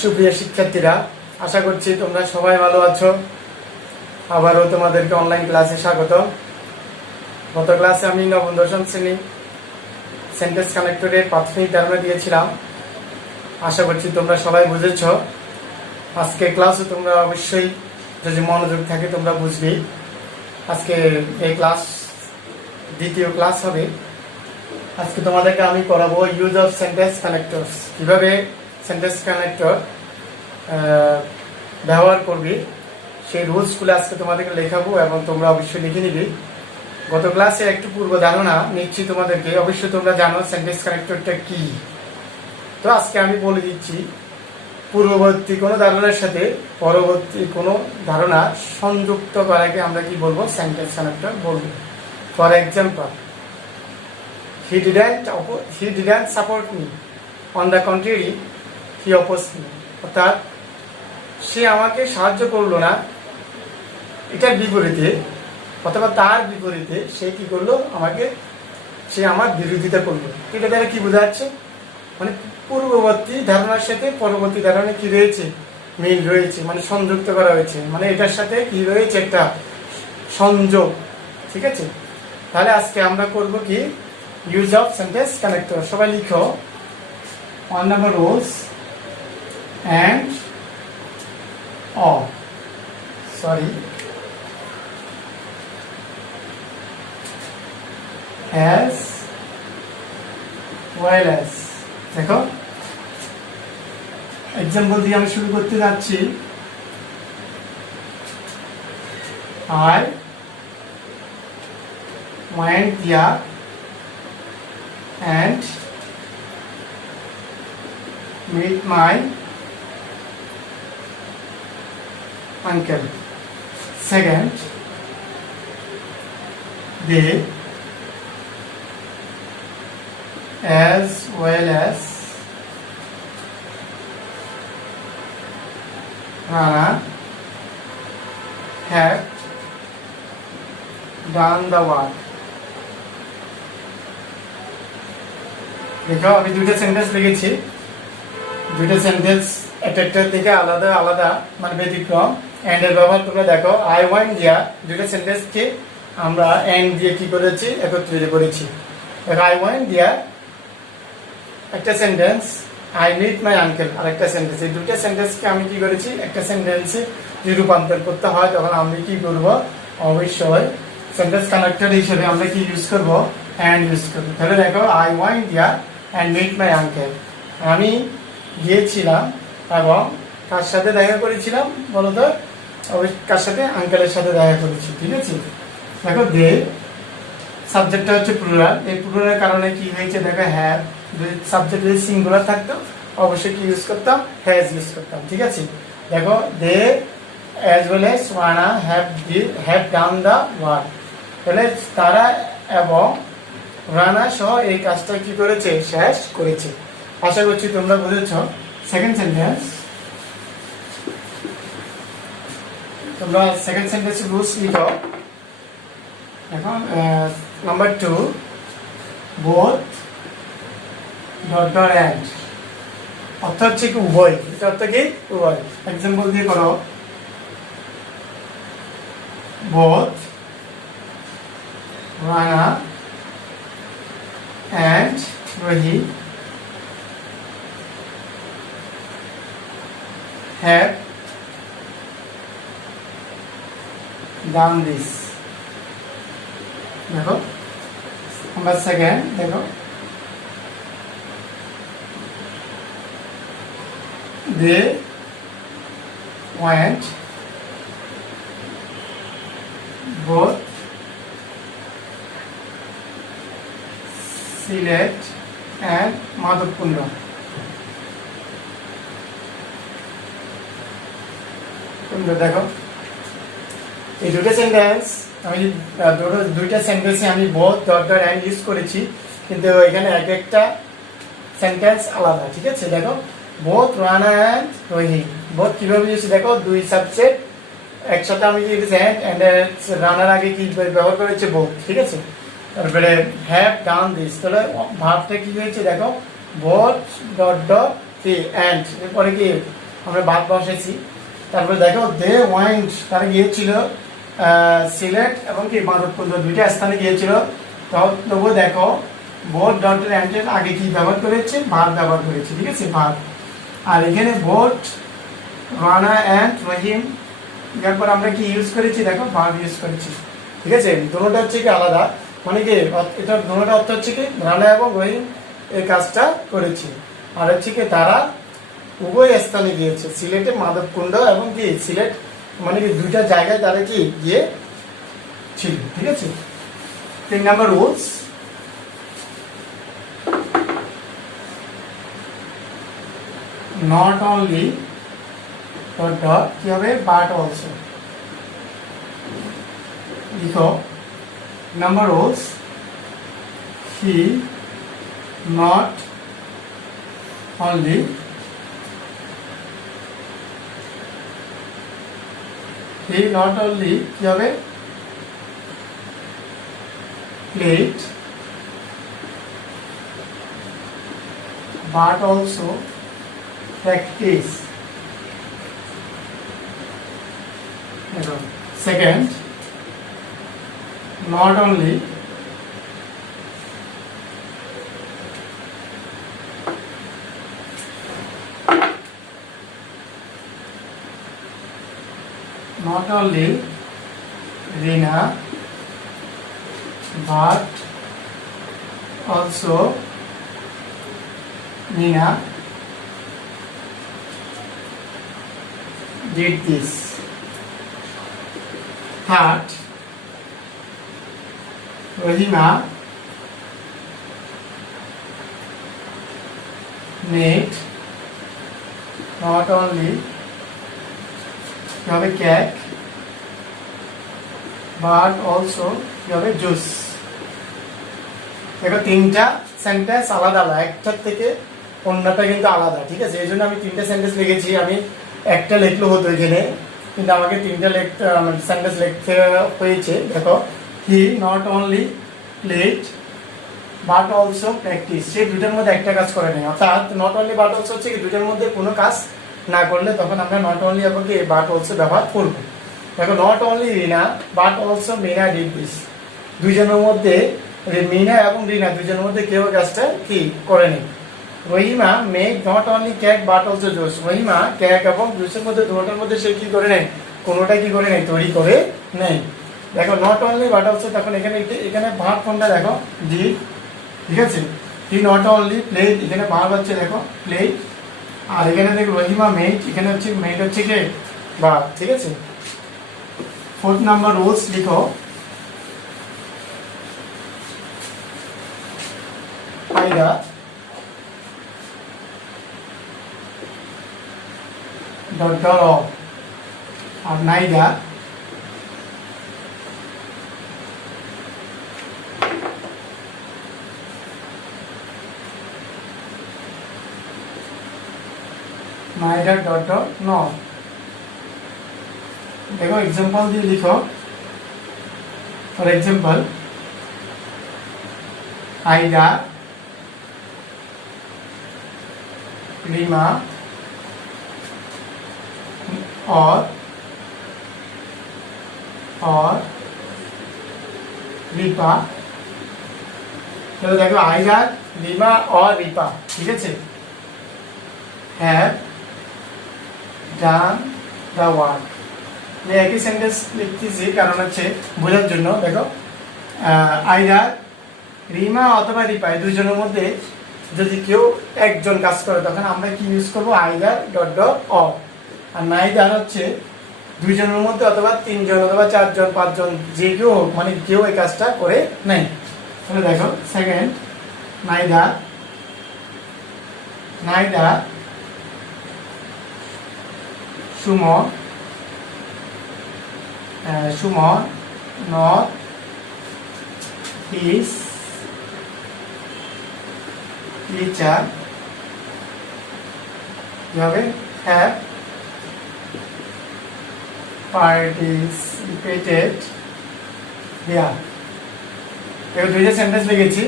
সুপ্রিয় শিক্ষার্থীরা, আশা করছি তোমরা সবাই ভালো আছো। আবারও তোমাদেরকে অনলাইন ক্লাসে স্বাগত। গত ক্লাসে আমি নবম দশম শ্রেণী সেন্টেন্স কানেক্টরের প্রাথমিক ধারণা দিয়েছিলাম। আশা করছি তোমরা সবাই বুঝেছ। আজকে ক্লাসে তোমরা অবশ্যই যদি মনোযোগ থাকে তোমরা বুঝবে। আজকে এই ক্লাস দ্বিতীয় ক্লাস হবে। আজকে তোমাদেরকে আমি করাবো ইউজ অফ সেন্টেন্স কানেক্টরস, কিভাবে সেন্টেন্স কানেক্টর ব্যবহার করবি সেই রুলসগুলো আজকে তোমাদেরকে লেখাবো এবং তোমরা অবশ্যই লিখে নিবি। গত ক্লাসে একটু পূর্ব ধারণা নিচ্ছি তোমাদেরকে। অবশ্যই তোমরা জানো সেন্টেন্স কানেক্টরটা কি। তো আজকে আমি বলে দিচ্ছি, পূর্ববর্তী কোনো ধারণার সাথে পরবর্তী কোনো ধারণা সংযুক্ত করাকে আমরা কি বলবো? সেন্টেন্স কানেক্টর বলবো। For example, he didn't support me, on the contrary he opposed me। অর্থাৎ সে আমাকে সাহায্য করলো না, এটার বিপরীতে অথবা তার বিপরীতে সে কি করলো? সে আমার বিরোধিতা করলো। এটা দ্বারা কি বোঝা যাচ্ছে? মানে পূর্ববর্তী ধারণার সাথে পরবর্তী ধারণা কি রয়েছে? মিল রয়েছে, মানে সংযুক্ত করা হয়েছে, মানে এটার সাথে কি রয়েছে? একটা সংযোগ। ঠিক আছে, তাহলে আজকে আমরা করব কি? Use of sentence connector. সবাই লিখো 1 number rules and as well as। দেখো, এক্সাম্পল দিয়ে আমি শুরু করতে যাচ্ছি। I went there and meet my uncle. Second, they as well as Rana have done the work. দেখো, আমি দুইটা সেন্টেন্স লিখেছি। দুইটা সেন্টেন্স একটা থেকে আলাদা আলাদা, মানে ব্যতিক্রম। এন্ড এর ব্যবহার তোমরা দেখো। আই ওয়ান্ট দিয়া দুইটা সেন্টেন্সকে আমরা এন্ড দিয়ে কি করেছি? একত্রিত করেছি। দেখো, আই ওয়ান্ট দিয়া একটা sentence, I meet my uncle আর একটা সেন্টেন্স। এই দুইটা সেন্টেন্সকে আমি কি করেছি? একটা সেন্টেন্সে যদি রূপান্তর করতে হয় তখন আমি কি করব? অবশ্যই সেন্টেন্স কানেক্টর হিসেবে আমরা কি ইউজ করব? এন্ড ইউজ করব। তাহলে দেখো, আই ওয়ান্ট দিয়া and meet my uncle। আমি গিয়েছিলাম এবং কার সাথে দেখা করেছিলাম বলো তো? কার সাথে? আঙ্কেলের সাথে দেখা করেছি। ঠিক আছে, দেখো দে সাবজেক্টটা হচ্ছে প্লুরাল। এই প্লুরালের কারণে কি হয়েছে? দেখো, হ্যাভ। যদি সাবজেক্ট যদি সিঙ্গুলার থাকতো অবশ্যই কি ইউজ করতাম? হ্যাজ ইউজ করতাম। ঠিক আছে, দেখো দে as well as Rana have done the work। তাহলে তারা এবং রানা সহ এই কাজটা কি করেছে? শেষ করেছে। আশা করছি তোমরা বুঝেছ। সেকেন্ড সেন্টেন্স, তোমরা সেকেন্ড সেন্টেন্স রুলস লিখো। এখন নাম্বার 2, বোথ ডট এন্ড। অর্থ হচ্ছে কি? উভয়। এটা অর্থ কি? উভয়। এক্সাম্পল দিয়ে করো। Both Rana and Rohi have done this। দেখো, নাম্বার সেকেন্ড, দেখো they went both Sylhet and Madhabkunda. দেখো, এই দুটো সেন্টেন্স আমি দুইটা সেন্টেন্সে আমি বোথ ডট এন্ড ইউজ করেছি, কিন্তু এখানে এক একটা সেন্টেন্স আলাদা। ঠিক আছে, দেখো both Rana and Rohi. Both কিভাবে ইউজ? দেখো, দুই সাবজেক্ট একসাথে আমি কি এন্ড রানার আগে কি ব্যবহার করেছে? বোথ। ঠিক আছে, তারপরে হ্যাভ ডান দিস, তাহলে ভার্বটা কি হয়েছে? দেখো বোথ ডট ডট কি এন্ড, এরপরে কি আমরা বাদ বসেছি। তারপরে দেখো দে ওয়েন্ট, তারা গিয়েছিল সিলেট এবং কি মাধবকুণ্ড, দুইটা স্থানে গিয়েছিল। তবুও দেখো বোট ডটের অ্যান্টেল আগে কি ব্যবহার করেছে, ভার্ব ব্যবহার করেছে, ঠিক আছে, ভার্ব। আর এখানে বোট, রানা অ্যান্ড রহিম, এরপর আমরা কি ইউজ করেছি, দেখো ভার্ব ইউজ করেছি, ঠিক আছে। দুটোটা হচ্ছে কি আলাদা, মানে কি এটা দুটোটা অর্থ হচ্ছে কি রানা এবং রহিম এই কাজটা করেছে। আর হচ্ছে কি তারা উভয় স্থানে গিয়েছে, সিলেটে মাধবকুণ্ড এবং কি সিলেট, মানে কি দুইটা জায়গায় তারা কি গিয়ে ছিল, ঠিক আছে। 3 number rules, not only dot dot কি হবে, বাট অলসো। লিখো number rules, he not only he not only কি হবে played but also practice. Second, not only Rina but also Nina did this. Third, Rahima made not only you have a cake but also you have a juice. দেখো তিনটা sentence আলাদা আলাদা, একটার থেকে অন্যটা কিন্তু আলাদা, ঠিক আছে। এই জন্য আমি তিনটা সেন্টেন্স লিখেছি, আমি একটা লিখলে হতো এখানে, কিন্তু আমাকে তিনটা সেন্টেন্স লিখতে হয়েছে। দেখো he not only played but also practice, সে দুইটার মধ্যে একটা কাজ করে নেই, অর্থাৎ নট অনলি বাট অলসো হচ্ছে কি দুইটার মধ্যে কোনো কাজ না করলে তখন আমরা নট অনলি এবং কি বাট অলসো ব্যবহার করবো। দেখো not only Rina but also Mina did this, দুইজনের মধ্যে মিনা এবং রিনা দুইজনের মধ্যে কেউ কাজটা কি করে নেই। Rahima made not only cake but also juice, Rahima cake এবং জুসের মধ্যে দুটোটার মধ্যে সে কি করে নেই, কোনোটা কি করে নেই, তৈরি করে নেই। দেখো নট অনলি বাট অলসো, তখন এখানে ভার্ব কোনটা দেখো ডিড, ঠিক আছে। হি নট অনলি প্লেড, এখানে ভার্ব হচ্ছে দেখো প্লেড। আর এখানে দেখো রহিমা মেড, এখানে হচ্ছে মেড হচ্ছে কে ভার্ব, ঠিক আছে। 4th নাম্বার রুলস লিখো, আইদা ডট ডট অফ আর neither neither dot dot not. देखो एग्जांपल দিয়ে লিখো, फॉर एग्जांपल आइदा रीमा और রিপা। চলো দেখো আইদা রিমা और রিপা, ঠিক আছে, হ্যাভ ডান দ্য ওয়ার্ক। একই সেন্টেন্স লিখতেছি কারণ হচ্ছে বোঝার জন্য। দেখো আইদার রিমা অথবা রিপা এই দুইজনের মধ্যে যদি কেউ একজন কাজ করে তখন আমরা কি ইউজ করবো, আইদার ডট ডট অফ। আর নাইদার হচ্ছে দুইজনের মধ্যে অথবা তিনজন অথবা চারজন পাঁচজন যে কেউ হোক, মানে কেউ এই কাজটা করে নেই। তাহলে দেখো second, neither Suman not his teacher have participated there. এই দুইটা সেন্টেন্স লিখেছি,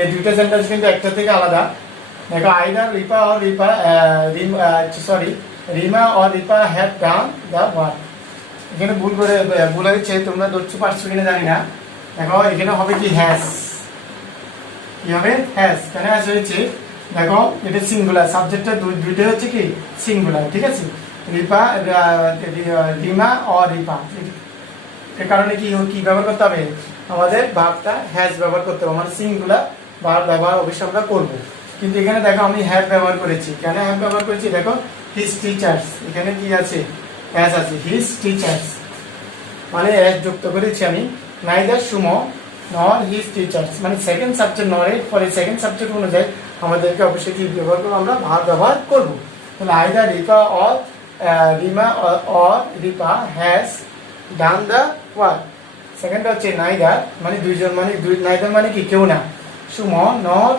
এই দুইটা সেন্টেন্স কিন্তু একটা থেকে আলাদা। দেখো আইদার রিপা আর Rima or Ripa have done the work. এখানে ভুল হয়েছে, তোমরা ধরতে পারছো কিনা জানি না। দেখো এখানে হবে কি হ্যাজ, কি হবে হ্যাজ। কেন হ্যাজ হয়েছে দেখো, এটা সিঙ্গুলার, সাবজেক্টটা দুইটাই হচ্ছে কি সিঙ্গুলার, ঠিক আছে। রিমা অর রিপা, এর কারণে কি ব্যবহার করতে হবে, আমাদের ভার্বটা হ্যাজ ব্যবহার করতে হবে, মানে সিঙ্গুলার ভার্ব ব্যবহার অবশ্যই আমরা করবো। কিন্তু এখানে দেখো আমি হ্যাভ ব্যবহার করেছি। কেন হ্যাভ ব্যবহার করেছি দেখো, হিজ টিচার্স, এখানে কি আছে হ্যাজ আছে, হিজ টিচার্স মানে হ্যাজ যুক্ত করেছি আমি। নাইদার সুমো নর হিজ টিচার্স, মানে সেকেন্ড সাবজেক্ট নরের পরে সেকেন্ড সাবজেক্ট অনুযায়ী আমাদেরকে অবশ্যই কি ব্যবহার করবো, আমরা ভার্ব ব্যবহার করবো। তাহলে either Ripa or Rima or Ripa has done the work. সেকেন্ডটা হচ্ছে নাইদার, মানে দুইজন, মানে নাইদার মানে কি কেউ না, সুমো নর,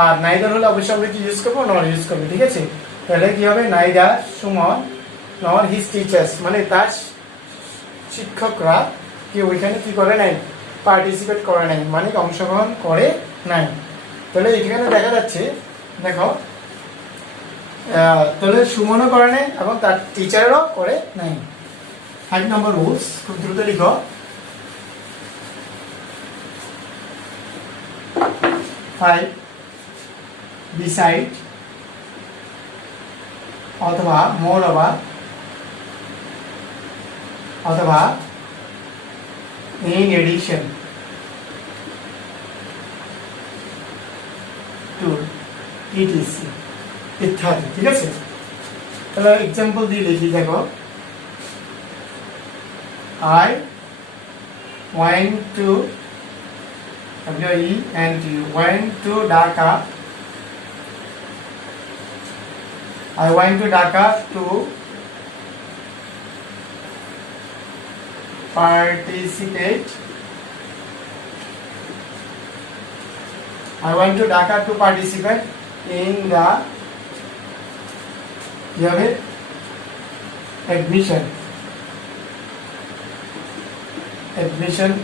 আর নাইদার হলে অবশ্যই আমরা কি ইউজ করবো, নর ইউজ করবো, ঠিক আছে। তাহলে কি হবে, নাইদার সুমন নর হিজ টিচার্স, মানে তার শিক্ষকরা কি ওইখানে কি করে নাই, পার্টিসিপেট করে নাই, মানে অংশগ্রহণ করে নাই। তাহলে এখানে দেখা যাচ্ছে দেখো, তাহলে সুমনও করে নাই এবং তার টিচারও করে নাই। 5 নম্বর রুলস, খুব দ্রুত লিখো। 5 beside অথবা moreover অথবা in addition to etc ইত্যাদি, ঠিক আছে। তাহলে এক্সাম্পল দিয়ে লিখি দেখো, I went to went to Dhaka. I went to Dhaka to participate. I went to Dhaka to participate in the admission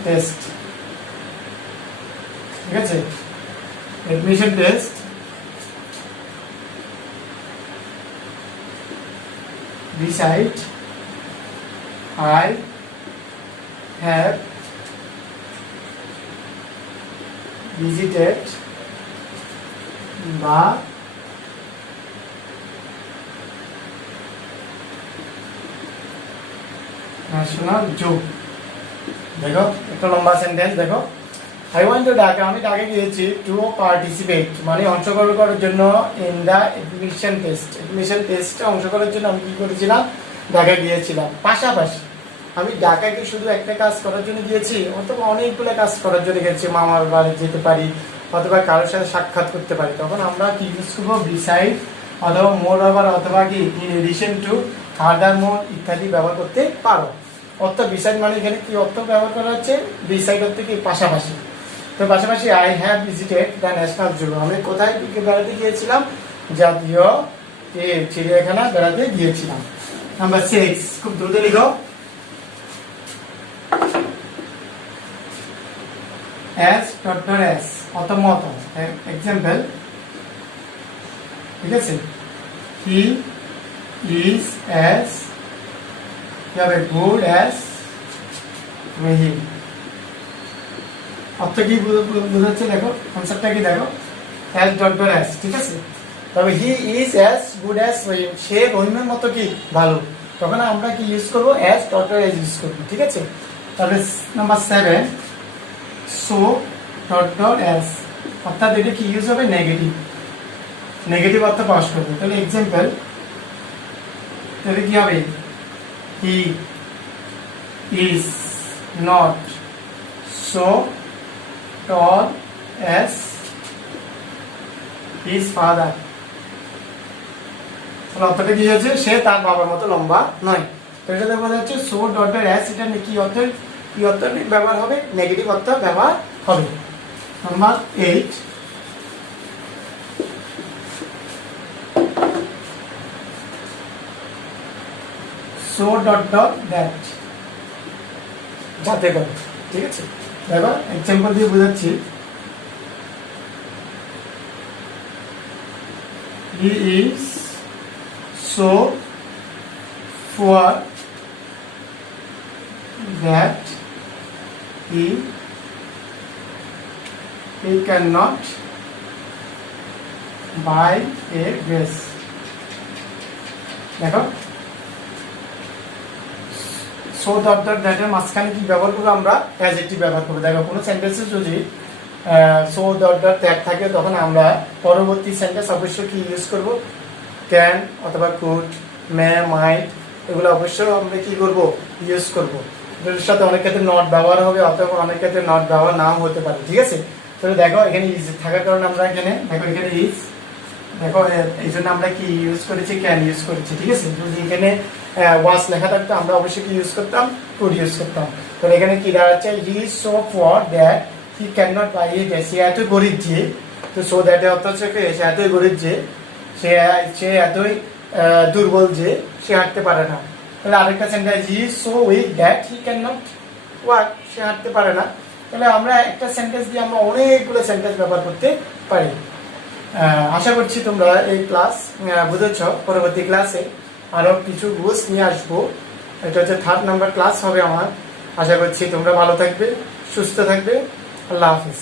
test. ঠিক আছে, admission test beside I have visited the national zoo। দেখো একটা লম্বা sentence দেখো, I went to Dhaka, আমি ঢাকা গিয়েছি to participate মানে অংশগ্রহণ করার জন্য in the admission test। admission test অংশগ্রহণের জন্য আমি কি করেছিলাম, ঢাকা গিয়েছিলাম। পাশাপাশি আমি ঢাকা কি শুধু একটা কাজ করার জন্য গিয়েছি, অথবা অনেকগুলো কাজ করার জন্য গেছি, মামার বাড়ি যেতে পারি অথবা কারোর সাথে সাক্ষাৎ করতে পারি, তখন আমরা কি ইউজ করবো, বিসাইড অথবা মোরওভার অথবা কি ইন এডিশন টু, ফার্দারমোর ইত্যাদি ব্যবহার করতে পারো। অর্থাৎ বিসাইড মানে এখানে কি অর্থ ব্যবহার করা হচ্ছে, বিসাইড অর্থ কি পাশাপাশি। তো পাশাপাশি I have visited the national zoo, আমি কোথায় বেড়াতে গিয়েছিলাম, জাতীয় চিড়িয়াখানা বেড়াতে গিয়েছিলাম। নাম্বার 6, খুব দ্রুত লিখো, as ডট as অতমত। এক্সাম্পল, ঠিক আছে, he is as good as রহিম। অর্থ কি বোঝাচ্ছে দেখো, কনসেপ্টটা কি দেখো, as ডট as, ঠিক আছে। তবে he is as good as রহিম, সে রহিমের মতো কি ভালো, তখন আমরা কি ইউজ করবো, as ডট as ইউজ করবো, ঠিক আছে। তবে নাম্বার 7, সো ডট as অর্থাৎ এটা কি ইউজ হবে, নেগেটিভ অর্থ পাস করবে। তাহলে এক্সাম্পল, তাহলে কি হবে, he is not so tall as his father। অর্থটা কি হচ্ছে, সে তার বাবার মতো লম্বা নয়। তো এটা বোঝা যাচ্ছে সো ডট as, এটা কি অর্থ ব্যবহার হবে, নেগেটিভ অর্থ ব্যবহার হবে। নাম্বার 8, সো ডট দ্যাট, যাতে করে, ঠিক আছে। দেখো এক্সাম্পল দিয়ে বোঝাচ্ছি, হি is so for that he cannot buy a dress. দেখো সো ডট ডট দ্যাটের মাঝখানে কি ব্যবহার করবো আমরা অ্যাডজেক্টিভ ব্যবহার করবো দেখো কোনো সেন্টেন্সে যদি সো ডট ডট দ্যাট থাকে তখন আমরা পরবর্তী সেন্টেন্স অবশ্যই কি ইউজ করব ক্যান অথবা কুড মে মাইট এগুলো অবশ্যই আমরা কি করব ইউজ করব এর সাথে অনেক ক্ষেত্রে নট ব্যবহার হবে অথবা অনেক ক্ষেত্রে নট ব্যবহার নাও হতে পারে ঠিক আছে তাহলে দেখো এখানে ইজ থাকার কারণে আমরা এখানে দেখো এখানে ইজ দেখো এই জন্য আমরা কি ইউজ করেছি ক্যান ইউজ করেছি ঠিক আছে যদি এখানে ওয়াজ লেখা থাকতো আমরা অবশ্যই কি ইউজ করতাম কুড ইউজ করতাম তাহলে এখানে কি দাঁড়াচ্ছে he is so poor that he can not buy a dress সে এত গরিব যে তো সো দ্যাট অর্থ হচ্ছে কি সে এতই গরিব যে সে এতই দুর্বল যে সে হাঁটতে পারে না তাহলে আরেকটা sentence he is so weak that he can not walk সে হাঁটতে পারে না তাহলে আমরা একটা সেন্টেন্স দিয়ে আমরা অনেকগুলো সেন্টেন্স ব্যবহার করতে পারি আশা করছি তোমরা এই ক্লাস বুঝেছ পরবর্তী ক্লাসে আরো কিছু রুলস নিয়ে আসবো এটা হচ্ছে 3rd নাম্বার ক্লাস হবে আমার আশা করছি তোমরা ভালো থাকবে সুস্থ থাকবে আল্লাহ হাফিজ